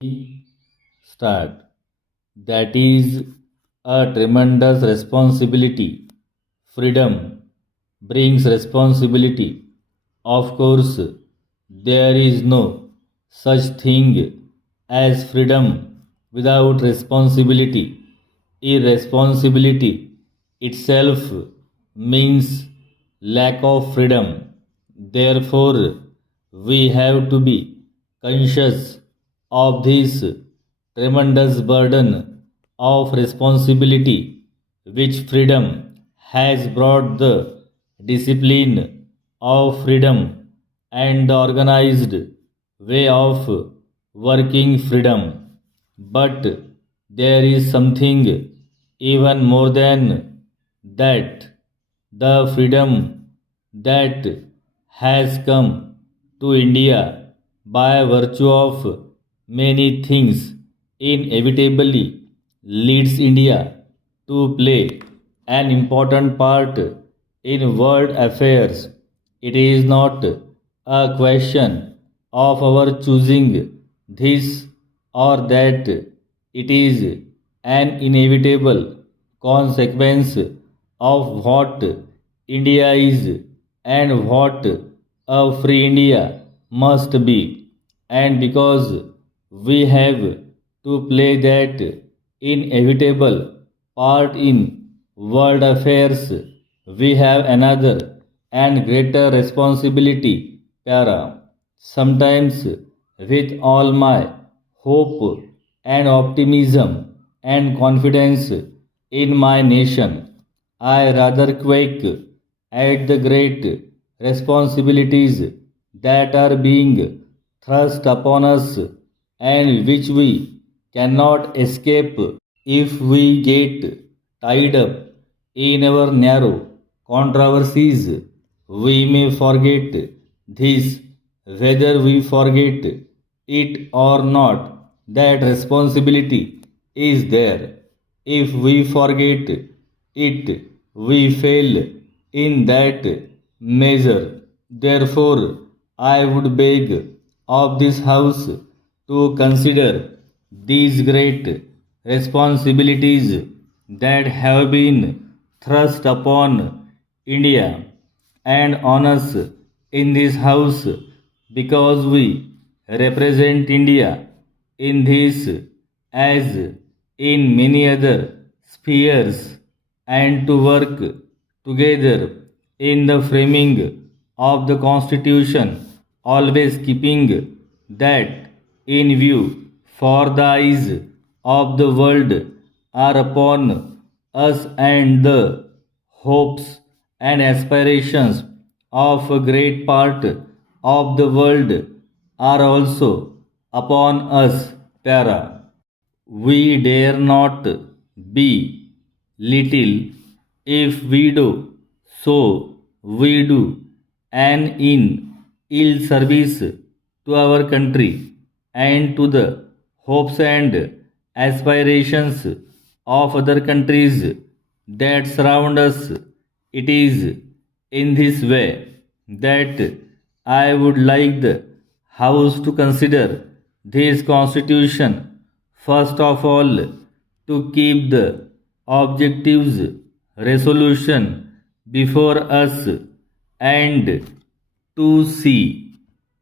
start. That is a tremendous responsibility. Freedom brings responsibility. Of course, there is no such thing as freedom without responsibility. Irresponsibility itself means lack of freedom. Therefore, we have to be conscious of this tremendous burden of responsibility which freedom has brought the discipline of freedom and the organized way of working freedom. But there is something even more than that, the freedom that has come to India by virtue of many things inevitably leads India to play an important part in world affairs. It is not a question of our choosing this or that. It is an inevitable consequence of what India is and what a free India must be. And because we have to play that inevitable part in world affairs, we have another and greater responsibility, Para. Sometimes, with all my hope and optimism and confidence in my nation, I rather quake at the great responsibilities that are being thrust upon us and which we cannot escape if we get tied up in our narrow controversies. We may forget this, whether we forget it or not, that responsibility is there. If we forget it, we fail in that measure. Therefore, I would beg of this House to consider these great responsibilities that have been thrust upon India and on us in this House because we represent India in this as in many other spheres and to work together in the framing of the Constitution, always keeping that in view, for the eyes of the world are upon us and the hopes and aspirations of a great part of the world are also upon us, Para. We dare not be little. If we do so, we do an in ill service to our country and to the hopes and aspirations of other countries that surround us. It is in this way that I would like the House to consider this Constitution first of all to keep the objectives resolution before us and to see